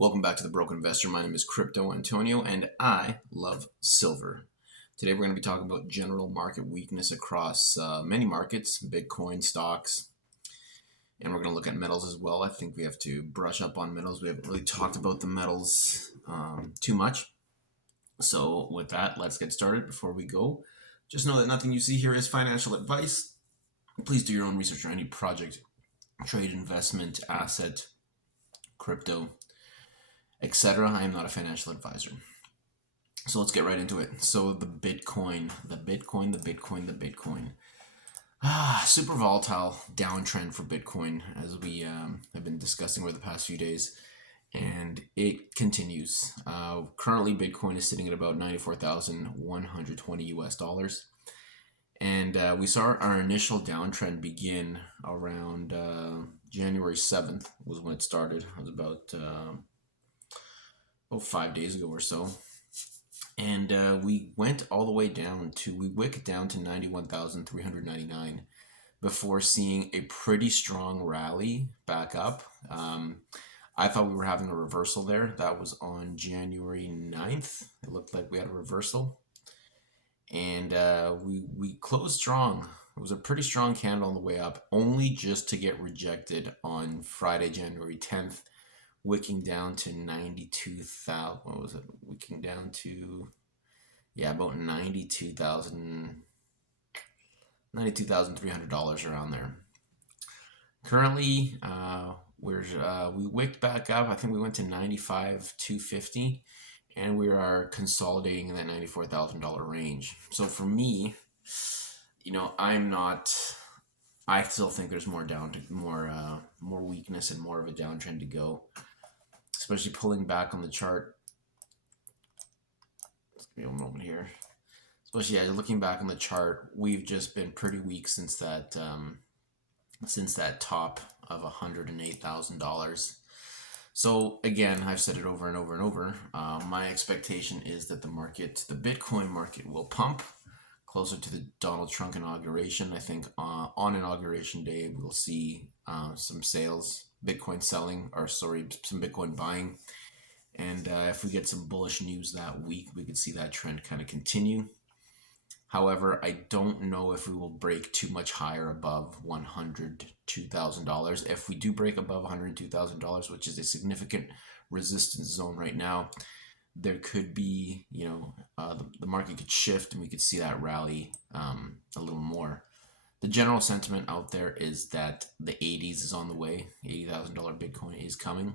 Welcome back to The Broken Investor. My name is Crypto Antonio and I love silver. Today we're going to be talking about general market weakness across many markets, Bitcoin, stocks, and we're going to look at metals as well. I think we have to brush up on metals. We haven't really talked about the metals too much. So with that, let's get started. Before we go, just know that nothing you see here is financial advice. Please do your own research on any project, trade, investment, asset, crypto, etc. I am not a financial advisor. So let's get right into it. So the Bitcoin. Super volatile downtrend for Bitcoin, as we have been discussing over the past few days, and it continues. Currently, Bitcoin is sitting at about 94,120 US dollars, and we saw our initial downtrend begin around January 7th was when it started. It was about 5 days ago or so, and we went all the way down to, we wicked down to 91,399 before seeing a pretty strong rally back up. I thought we were having a reversal there. That was on January 9th. It looked like we had a reversal, and we closed strong. It was a pretty strong candle on the way up, only just to get rejected on Friday, January 10th, wicking down to 92,000. What was it? Wicking down to, about $92,300 around there. Currently, we wicked back up. I think we went to 95,250, and we are consolidating in that $94,000 range. So for me, I still think there's more weakness and more of a downtrend to go, especially pulling back on the chart. Let's give me a moment here. Especially, looking back on the chart, we've just been pretty weak since that top of $108,000. So again, I've said it over and over and over. My expectation is that the Bitcoin market will pump closer to the Donald Trump inauguration. I think on inauguration day, we'll see some sales, some Bitcoin buying. And if we get some bullish news that week, we could see that trend kind of continue. However, I don't know if we will break too much higher above $102,000. If we do break above $102,000, which is a significant resistance zone right now, there could be, the market could shift and we could see that rally a little more. The general sentiment out there is that the 80s is on the way. $80,000 Bitcoin is coming.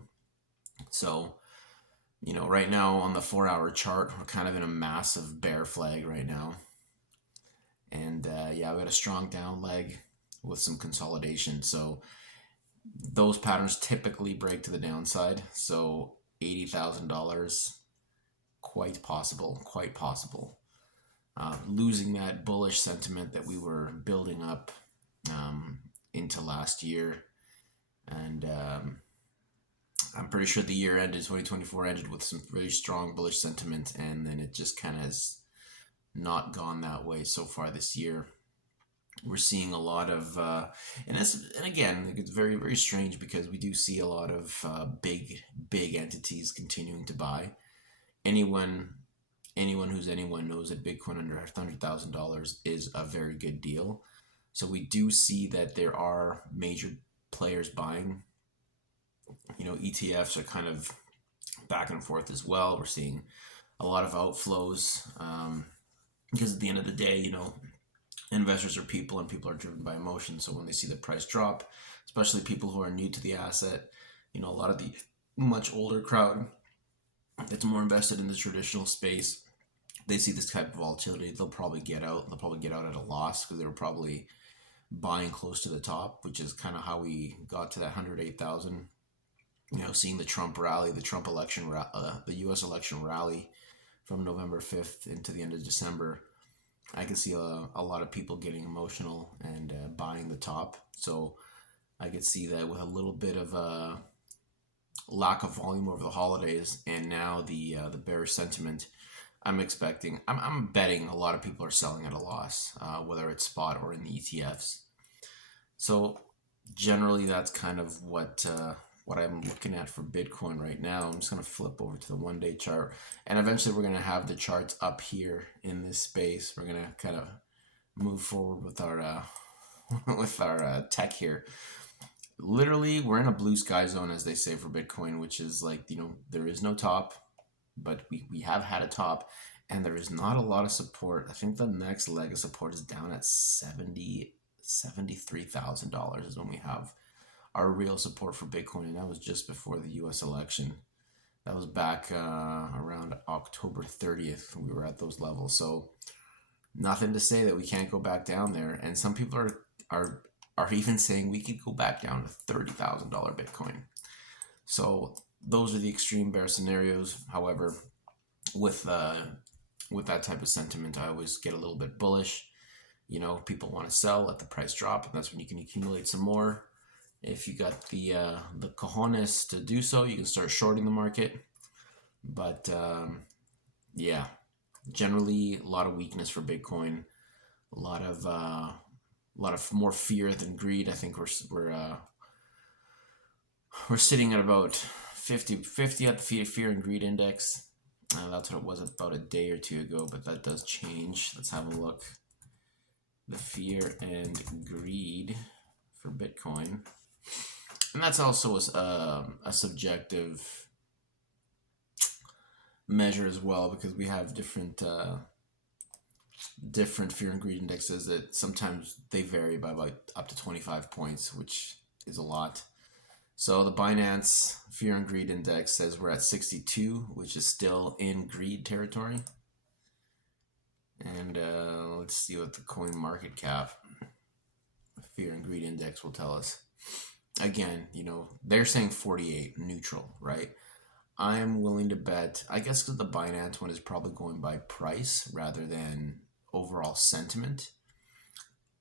So, right now on the 4-hour chart, we're kind of in a massive bear flag right now. And we had a strong down leg with some consolidation. So those patterns typically break to the downside. So $80,000, quite possible. Losing that bullish sentiment that we were building up into last year. And I'm pretty sure the year ended, 2024 ended with some really strong bullish sentiment, and then it just kind of has not gone that way so far this year. We're seeing a lot of, and again, it's very, very strange because we do see a lot of big entities continuing to buy. Anyone who's anyone knows that Bitcoin under $100,000 is a very good deal. So we do see that there are major players buying. ETFs are kind of back and forth as well. We're seeing a lot of outflows. Because at the end of the day, investors are people, and people are driven by emotion. So when they see the price drop, especially people who are new to the asset, a lot of the much older crowd that's more invested in the traditional space, they see this type of volatility, they'll probably get out. They'll probably get out at a loss because they were probably buying close to the top, which is kind of how we got to that 108,000. Seeing the Trump rally, the Trump election, the U.S. election rally from November 5th into the end of December, I can see a lot of people getting emotional and buying the top. So I could see that with a little bit of a lack of volume over the holidays, and now the bearish sentiment, I'm betting a lot of people are selling at a loss, whether it's spot or in the ETFs. So generally, that's kind of what what I'm looking at for Bitcoin right now. I'm just going to flip over to the 1-day chart, and eventually we're going to have the charts up here in this space. We're going to kind of move forward with our with our tech here. Literally, we're in a blue sky zone, as they say, for Bitcoin, which is like, there is no top, but we have had a top, and there is not a lot of support. I think the next leg of support is down at $73,000 is when we have our real support for Bitcoin, and that was just before the U.S. election. That was back around October 30th. We were at those levels, so nothing to say that we can't go back down there. And some people are even saying we could go back down to $30,000 Bitcoin. So those are the extreme bear scenarios. However, with that type of sentiment, I always get a little bit bullish. People want to sell, let the price drop, and that's when you can accumulate some more. If you got the cojones to do so, you can start shorting the market. But yeah, generally a lot of weakness for Bitcoin, a lot of more fear than greed. I think we're sitting at about 50 at the fear and greed index. That's what it was about a day or two ago, but that does change. Let's have a look. The fear and greed for Bitcoin. And that's also a subjective measure as well, because we have different fear and greed indexes that sometimes they vary by about up to 25 points, which is a lot. So the Binance fear and greed index says we're at 62, which is still in greed territory. And let's see what the coin market cap fear and greed index will tell us. Again, they're saying 48 neutral, right? I'm willing to bet, I guess because the Binance one is probably going by price rather than overall sentiment.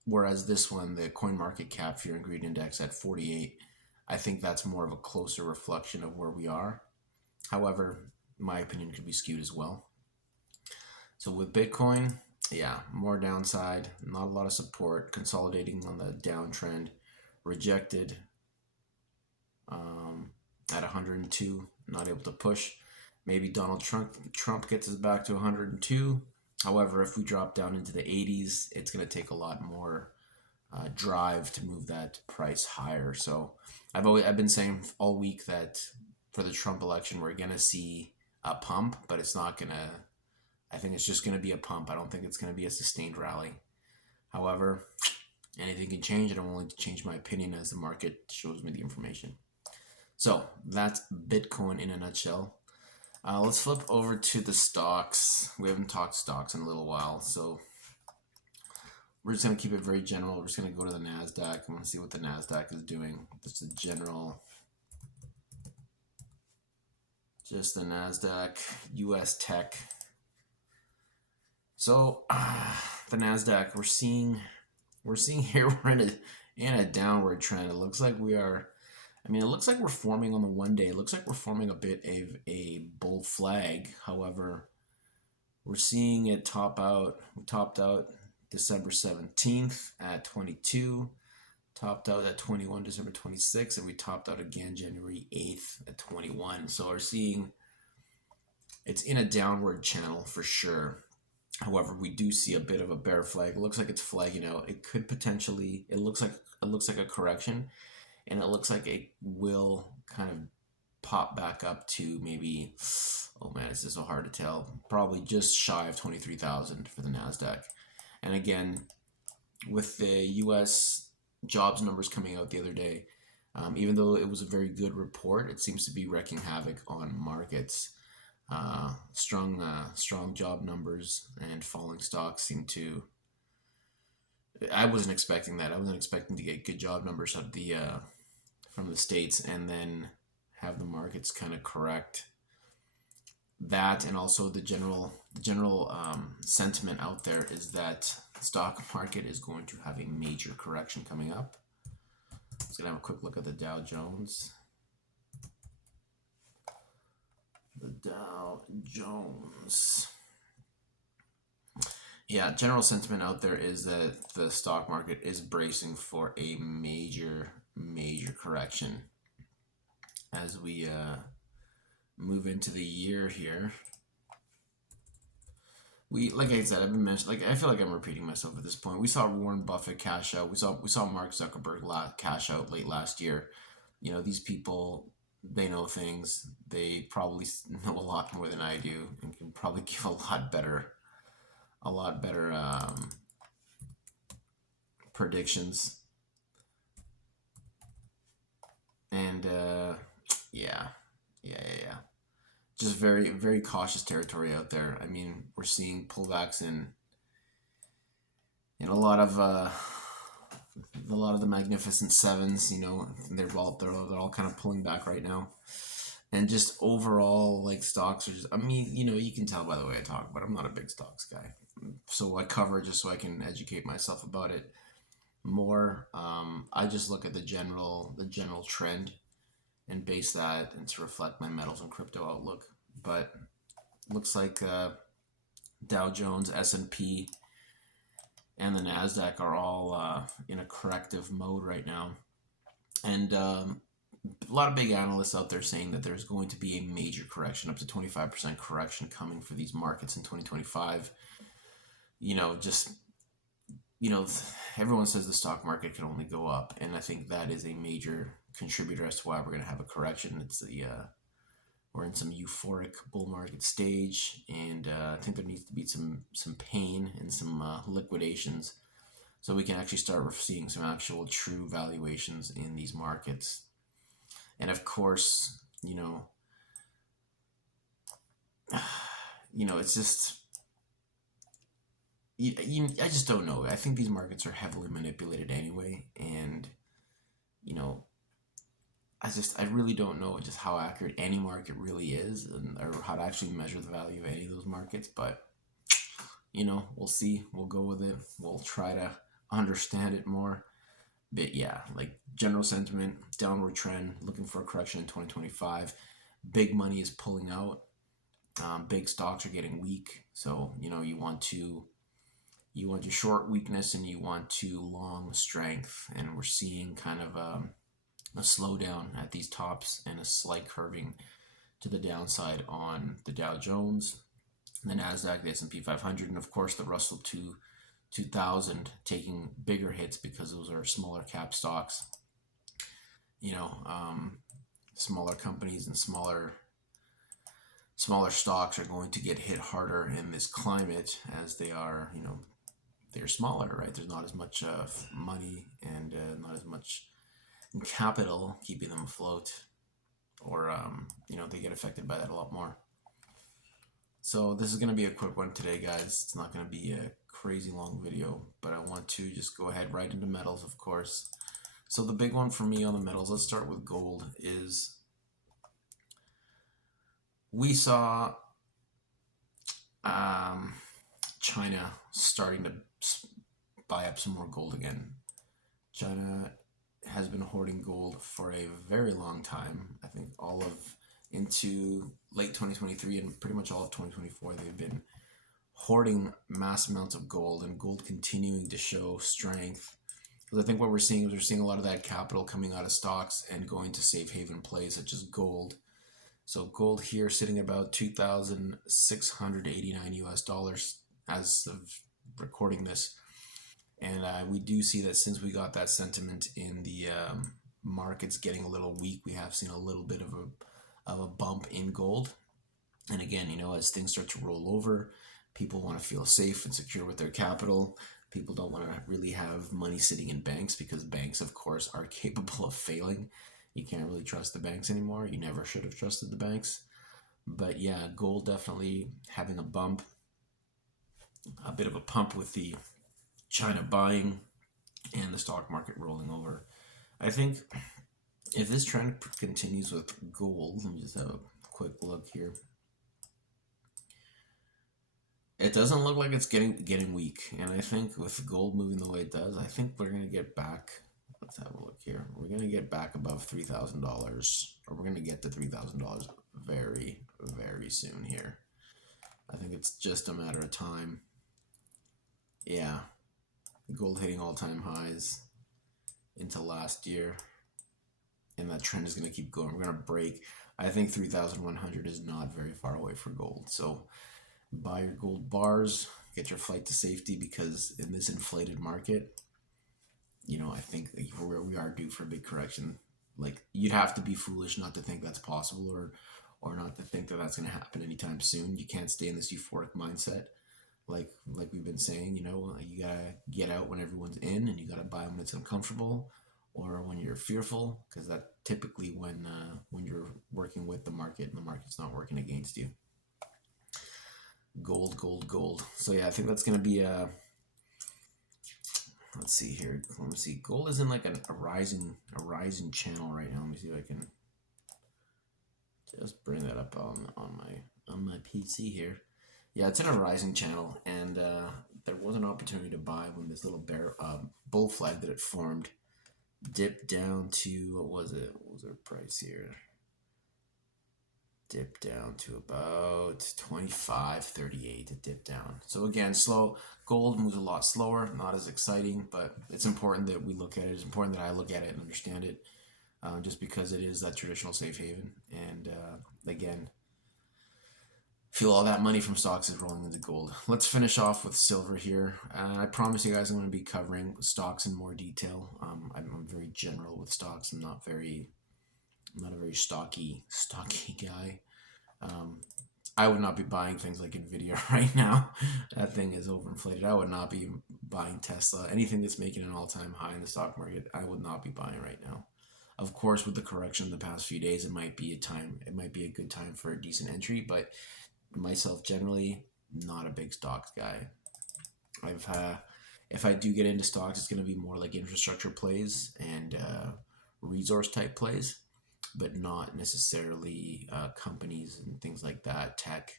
Whereas this one, the coin market cap fear and greed index at 48, I think that's more of a closer reflection of where we are. However, my opinion could be skewed as well. So with Bitcoin, yeah, more downside, not a lot of support, consolidating on the downtrend, rejected at 102, not able to push. Maybe Donald Trump gets us back to 102. However, if we drop down into the 80s, it's going to take a lot more drive to move that price higher. So I've been saying all week that for the Trump election, we're going to see a pump, but it's not going to, I think it's just going to be a pump. I don't think it's going to be a sustained rally. However, anything can change, and I'm willing to change my opinion as the market shows me the information. So that's Bitcoin in a nutshell. Let's flip over to the stocks. We haven't talked stocks in a little while, so we're just going to keep it very general. We're just going to go to the NASDAQ. I'm going to see what the NASDAQ is doing. Just a general, just the NASDAQ, US tech. So the NASDAQ, we're seeing here we're in a downward trend. It looks like we are. It looks like we're forming on the 1 day. It looks like we're forming a bit of a bull flag. However, we're seeing it top out. We topped out December 17th at 22, topped out at 21 December 26th, and we topped out again January 8th at 21. So we're seeing it's in a downward channel for sure. However, we do see a bit of a bear flag. It looks like it's flagging out. It could potentially, it looks like a correction, and it looks like it will kind of pop back up to maybe, oh man, this is so hard to tell, probably just shy of 23,000 for the NASDAQ. And again, with the US jobs numbers coming out the other day, even though it was a very good report, it seems to be wreaking havoc on markets. Strong job numbers and falling stocks seem to. I wasn't expecting that. I wasn't expecting to get good job numbers out of the from the States and then have the markets kind of correct. That, and also the general sentiment out there is that the stock market is going to have a major correction coming up. Let's gonna have a quick look at the Dow Jones. The Dow Jones. Yeah, general sentiment out there is that the stock market is bracing for a major correction. as we move into the year here. We, like I said, I've been mentioning. Like I feel like I'm repeating myself at this point. We saw Warren Buffett cash out. We saw Mark Zuckerberg cash out late last year. These people, they know things. They probably know a lot more than I do, and can probably give a lot better predictions. And yeah, yeah. Just very, very cautious territory out there. I mean, we're seeing pullbacks in a lot of the magnificent sevens. They're all kind of pulling back right now, and just overall, like, stocks are just. I mean, you can tell by the way I talk, but I'm not a big stocks guy. So I cover just so I can educate myself about it more. I just look at the general trend and base that and to reflect my metals and crypto outlook. But looks like Dow Jones, S&P, and the Nasdaq are all in a corrective mode right now, and a lot of big analysts out there saying that there's going to be a major correction, up to 25% correction coming for these markets in 2025. Just you know, everyone says the stock market can only go up, and I think that is a major contributor as to why we're going to have a correction. It's we're in some euphoric bull market stage, and I think there needs to be some pain and some liquidations, so we can actually start seeing some actual true valuations in these markets. And of course, it's just I just don't know. I think these markets are heavily manipulated anyway, and you know, I really don't know just how accurate any market really is, or how to actually measure the value of any of those markets. But we'll see. We'll go with it. We'll try to understand it more. But yeah, like, general sentiment, downward trend, looking for a correction in 2025. Big money is pulling out. Big stocks are getting weak. So you want your short weakness and you want to long strength, and we're seeing kind of a slowdown at these tops and a slight curving to the downside on the Dow Jones, the Nasdaq, the S&P 500, and of course the Russell 2000 taking bigger hits because those are smaller cap stocks. Smaller companies and smaller stocks are going to get hit harder in this climate, as they're smaller, right? There's not as much money and not as much capital keeping them afloat, or they get affected by that a lot more. So this is going to be a quick one today, guys. It's not going to be a crazy long video, but I want to just go ahead right into metals, of course. So the big one for me on the metals, let's start with gold, is we saw China starting to buy up some more gold again. China has been hoarding gold for a very long time. I think all of into late 2023 and pretty much all of 2024, they've been hoarding mass amounts of gold, and gold continuing to show strength. Because I think what we're seeing is a lot of that capital coming out of stocks and going to safe haven plays such as gold. So gold here sitting about $2,689 as of recording this. And we do see that since we got that sentiment in the markets getting a little weak, we have seen a little bit of a bump in gold. And again, as things start to roll over, people want to feel safe and secure with their capital. People don't want to really have money sitting in banks, because banks, of course, are capable of failing. You can't really trust the banks anymore. You never should have trusted the banks. But yeah, gold definitely having a bump, a bit of a pump with the China buying and the stock market rolling over. I think if this trend continues with gold, let me just have a quick look here. It doesn't look like it's getting weak, and I think with gold moving the way it does, I think we're gonna get back. Let's have a look here. We're gonna get back above $3,000, or we're gonna get to $3,000 very, very soon here. I think it's just a matter of time. Yeah, gold hitting all-time highs into last year. and that trend is going to keep going. We're going to break. I think 3,100 is not very far away for gold. So buy your gold bars, get your flight to safety, because in this inflated market, I think we are due for a big correction. Like, you'd have to be foolish not to think that's possible, or not to think that that's going to happen anytime soon. You can't stay in this euphoric mindset. Like we've been saying, you gotta get out when everyone's in, and you gotta buy when it's uncomfortable, or when you're fearful, because that typically when you're working with the market and the market's not working against you. Gold, gold, gold. So yeah, I think that's gonna be a. Let's see here. Let me see. Gold is in like a rising channel right now. Let me see if I can just bring that up on my PC here. Yeah, it's in a rising channel, and there was an opportunity to buy when this little bull flag that it formed dipped down to, what was it? What was our price here? Dipped down to about 25.38. It dipped down. So again, slow. Gold moves a lot slower, not as exciting, but it's important that we look at it. It's important that I look at it and understand it, just because it is that traditional safe haven. And again, feel all that money from stocks is rolling into gold. Let's finish off with silver here. I promise you guys I'm going to be covering stocks in more detail. I'm very general with stocks. I'm not a very stocky guy. I would not be buying things like Nvidia right now. That thing is overinflated. I would not be buying Tesla. Anything that's making an all-time high in the stock market, I would not be buying right now. Of course, with the correction the past few days, it might be a good time for a decent entry, but myself generally not a big stocks guy. If I do get into stocks, it's going to be more like infrastructure plays and resource type plays, but not necessarily companies and things like that. Tech,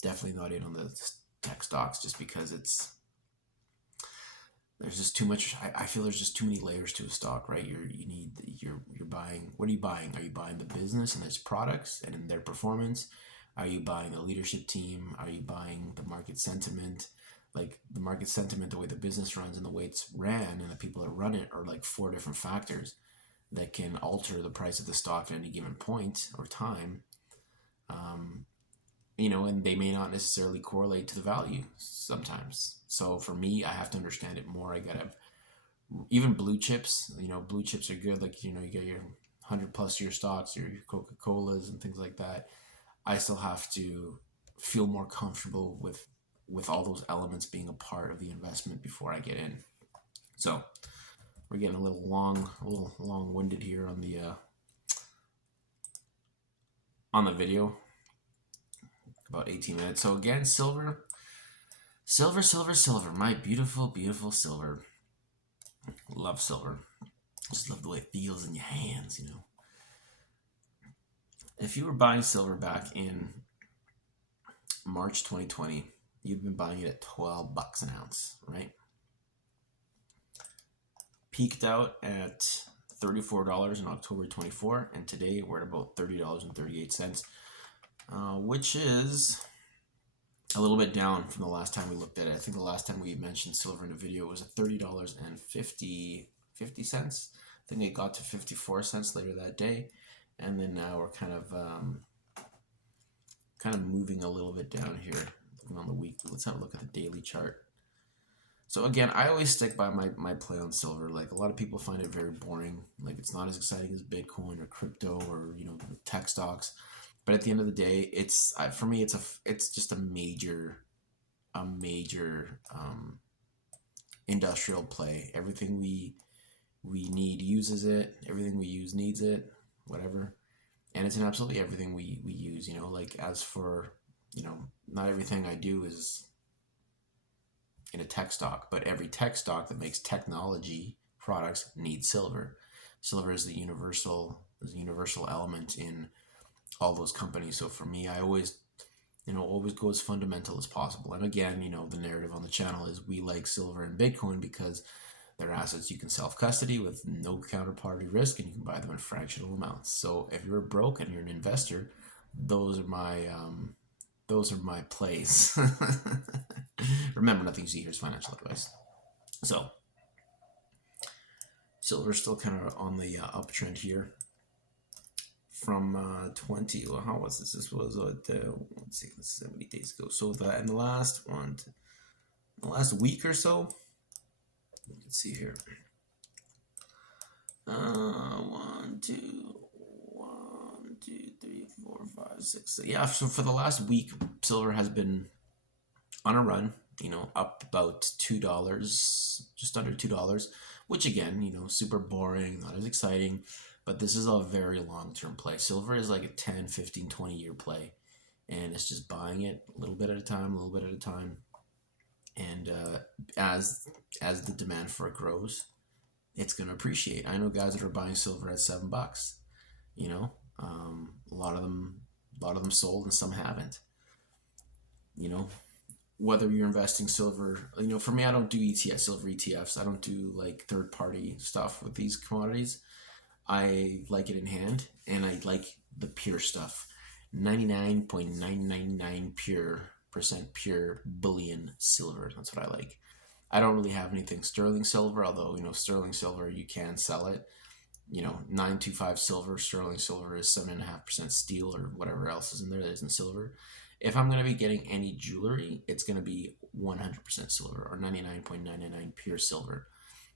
definitely not in on the tech stocks, just because there's just too much. I feel there's just too many layers to a stock, right? You're buying. What are you buying? Are you buying the business and its products and in their performance? Are you buying a leadership team? Are you buying the market sentiment? Like, the market sentiment, the way the business runs and the way it's ran and the people that run it are like 4 different factors that can alter the price of the stock at any given point or time. And they may not necessarily correlate to the value sometimes. So for me, I have to understand it more. I gotta, even blue chips, blue chips are good. Like, you get your 100+ year stocks, your Coca-Colas and things like that. I still have to feel more comfortable with all those elements being a part of the investment before I get in. So we're getting a little long-winded here on the video. About 18 minutes. So again, silver, my beautiful, beautiful silver. Love silver. Just love the way it feels in your hands, If you were buying silver back in March 2020, you'd been buying it at $12 an ounce, right? Peaked out at $34 in October 24, and today we're at about $30.38, which is a little bit down from the last time we looked at it. I think the last time we mentioned silver in a video was at $30.50. I think it got to 54 cents later that day, and then now we're kind of moving a little bit down here. Looking on the week, let's have a look at the daily chart. So again, I always stick by my play on silver. Like, a lot of people find it very boring. Like, it's not as exciting as Bitcoin or crypto or tech stocks. But at the end of the day, for me it's just a major industrial play. Everything we need uses it. Everything we use needs it. Whatever. And it's in absolutely everything we use. Like, as for not everything I do is in a tech stock, but every tech stock that makes technology products needs silver. Silver is the universal element in all those companies. So for me, I always go as fundamental as possible. And again, the narrative on the channel is we like silver and Bitcoin because they're assets you can self-custody with no counterparty risk, and you can buy them in fractional amounts. So if you're broke and you're an investor, those are my plays. Remember, nothing you see here is financial advice. So silver's still kind of on the uptrend here. from 20. Well, how was this? This was let's see, this is 70 days ago. So that in the last the last week or so, let's see here. One, two, three, four, five, six. Yeah, so for the last week, silver has been on a run. Up about $2, just under $2, which again, super boring, not as exciting, but this is a very long-term play. Silver is like a 10, 15, 20-year play, and it's just buying it a little bit at a time, a little bit at a time, and as the demand for it grows, it's going to appreciate. I know guys that are buying silver at $7. A lot of them sold and some haven't. You know, whether you're investing silver, for me, I don't do silver ETFs. I don't do like third party stuff with these commodities. I like it in hand, and I like the pure stuff. 99.999 percent pure bullion silver. That's what I like. I don't really have anything sterling silver, although sterling silver you can sell it. 925 silver, sterling silver is 7.5% steel or whatever else is in there that isn't silver. If I'm going to be getting any jewelry, it's going to be 100% silver or 99.999 pure silver.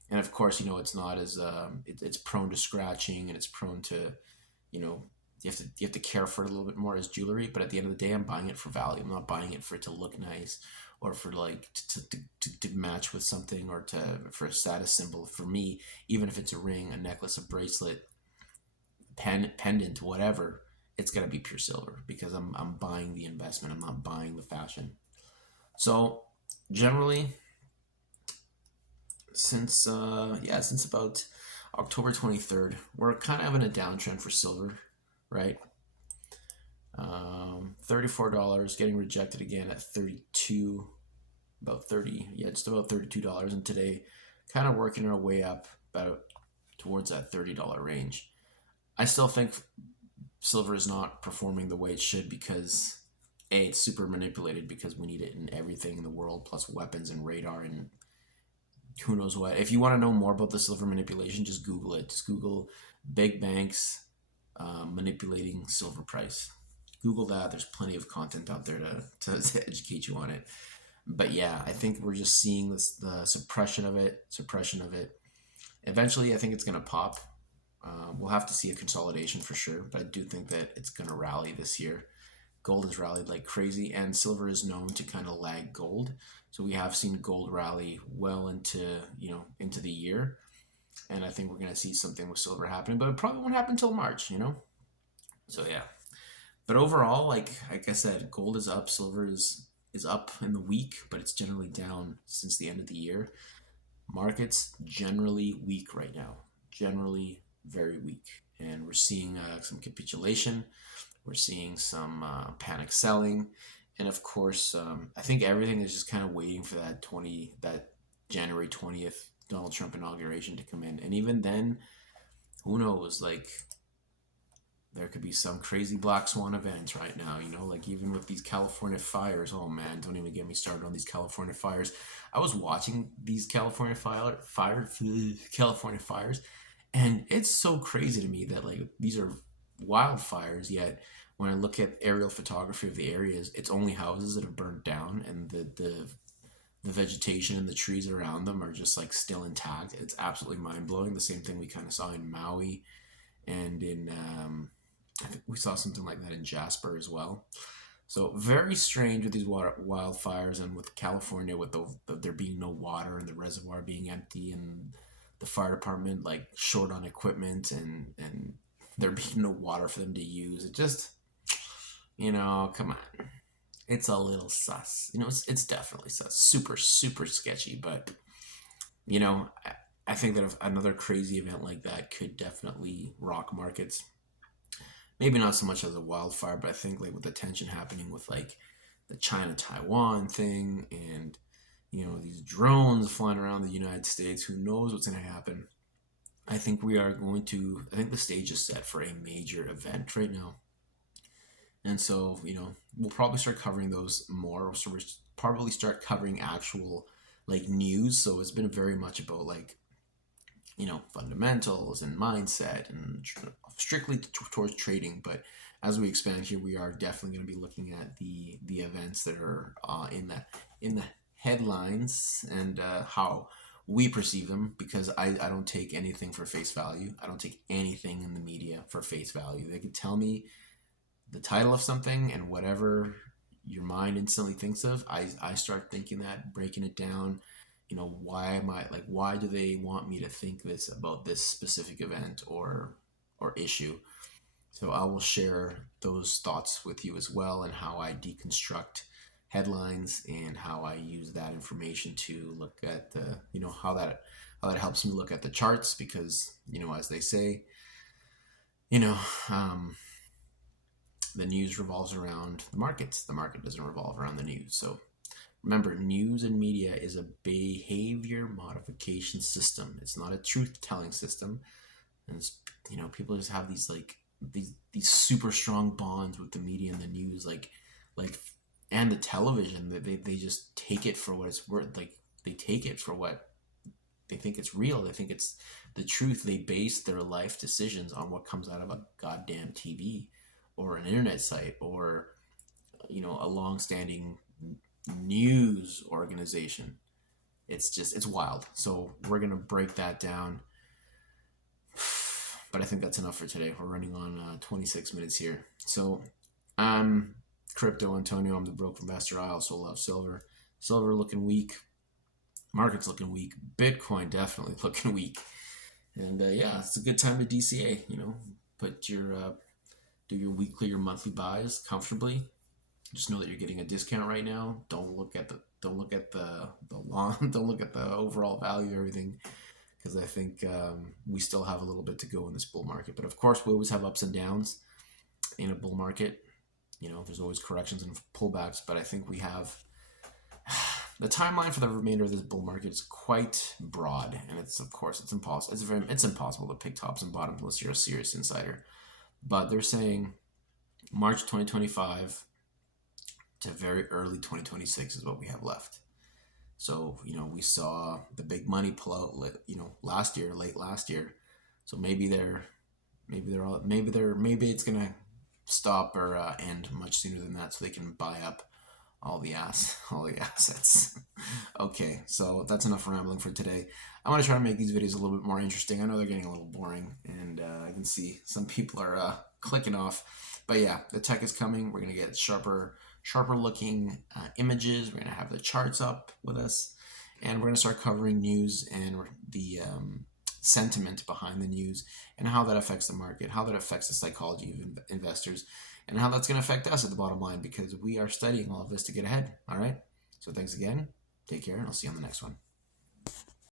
And of course, it's not as it's prone to scratching, and it's prone to, you have to care for it a little bit more as jewelry. But at the end of the day, I'm buying it for value. I'm not buying it for it to look nice or for like to match with something or for a status symbol. For me, even if it's a ring, a necklace, a bracelet, pendant, whatever, it's gonna be pure silver because I'm buying the investment. I'm not buying the fashion. So generally, since about October 23rd, we're kind of having a downtrend for silver, right? $34, getting rejected again at 32, about 30, just about $32. And today, kind of working our way up about towards that $30 range. I still think silver is not performing the way it should because it's super manipulated because we need it in everything in the world, plus weapons and radar and who knows what. If you want to know more about the silver manipulation, just Google it. Just Google big banks manipulating silver price. Google that. There's plenty of content out there to educate you on it. But yeah, I think we're just seeing the suppression of it. Eventually, I think it's going to pop. We'll have to see a consolidation for sure, but I do think that it's going to rally this year. Gold has rallied like crazy, and silver is known to kind of lag gold. So we have seen gold rally well into the year, and I think we're going to see something with silver happening, but it probably won't happen until March. So yeah. But overall, like I said, gold is up, silver is up in the week, but it's generally down since the end of the year. Markets generally weak right now, generally very weak, and we're seeing some capitulation. We're seeing some panic selling, and of course, I think everything is just kind of waiting for that January 20th Donald Trump inauguration to come in, and even then, who knows? Like, there could be some crazy black swan event right now, like even with these California fires. Oh man, don't even get me started on these California fires. I was watching these California fires, and it's so crazy to me that like these are wildfires, yet when I look at aerial photography of the areas, it's only houses that have burned down, and the vegetation and the trees around them are just like still intact. It's absolutely mind-blowing. The same thing we kind of saw in Maui and in I think we saw something like that in Jasper as well. So very strange with these wildfires, and with California, with there being no water and the reservoir being empty, and the fire department like short on equipment, and there being no water for them to use. It just, come on, it's a little sus. It's definitely sus, super super sketchy. But I think that if another crazy event like that could definitely rock markets. Maybe not so much as a wildfire, but I think like with the tension happening with like the China-Taiwan thing, and these drones flying around the United States, who knows what's going to happen. I think the stage is set for a major event right now. And so, we'll probably start covering those more. So we'll probably start covering actual like news. So it's been very much about like fundamentals and mindset and strictly towards trading. But as we expand here, we are definitely going to be looking at the events that are in the headlines and how we perceive them, because I don't take anything for face value. I don't take anything in the media for face value. They could tell me the title of something, and whatever your mind instantly thinks of, I start thinking that, breaking it down. Why do they want me to think this about this specific event or issue? So I will share those thoughts with you as well, and how I deconstruct headlines and how I use that information to look at the, how that helps me look at the charts, because, as they say, you know, um, the news revolves around the markets. The market doesn't revolve around the news. So remember, news and media is a behavior modification system. It's not a truth-telling system. And people just have these these super strong bonds with the media and the news, like and the television, that they just take it for what it's worth. Like, they take it for what they think it's real. They think it's the truth. They base their life decisions on what comes out of a goddamn TV or an internet site, or a long-standing news organization. It's wild. So we're gonna break that down, but I think that's enough for today. We're running on 26 minutes here. So I'm Crypto Antonio. I'm the broke investor. I also love silver. Silver looking weak. Market's looking weak. Bitcoin definitely looking weak. And yeah, it's a good time to DCA. Put your do your weekly or monthly buys comfortably. Just know that you're getting a discount right now. Don't look at the long don't look at the overall value of everything, because I think we still have a little bit to go in this bull market. But of course, we always have ups and downs in a bull market. There's always corrections and pullbacks, but I think we have the timeline for the remainder of this bull market is quite broad, and it's impossible. It's impossible to pick tops and bottoms unless you're a serious insider. But they're saying March 2025 to very early 2026 is what we have left. So, we saw the big money pull out, late last year. So maybe it's gonna stop or end much sooner than that, so they can buy up all the assets. Okay, so that's enough rambling for today. I want to try to make these videos a little bit more interesting. I know they're getting a little boring, and I can see some people are clicking off. But yeah, the tech is coming. We're gonna get sharper looking images. We're gonna have the charts up with us, and we're gonna start covering news and the sentiment behind the news, and how that affects the market, how that affects the psychology of investors, and how that's going to affect us at the bottom line, because we are studying all of this to get ahead. All right. So thanks again. Take care, and I'll see you on the next one.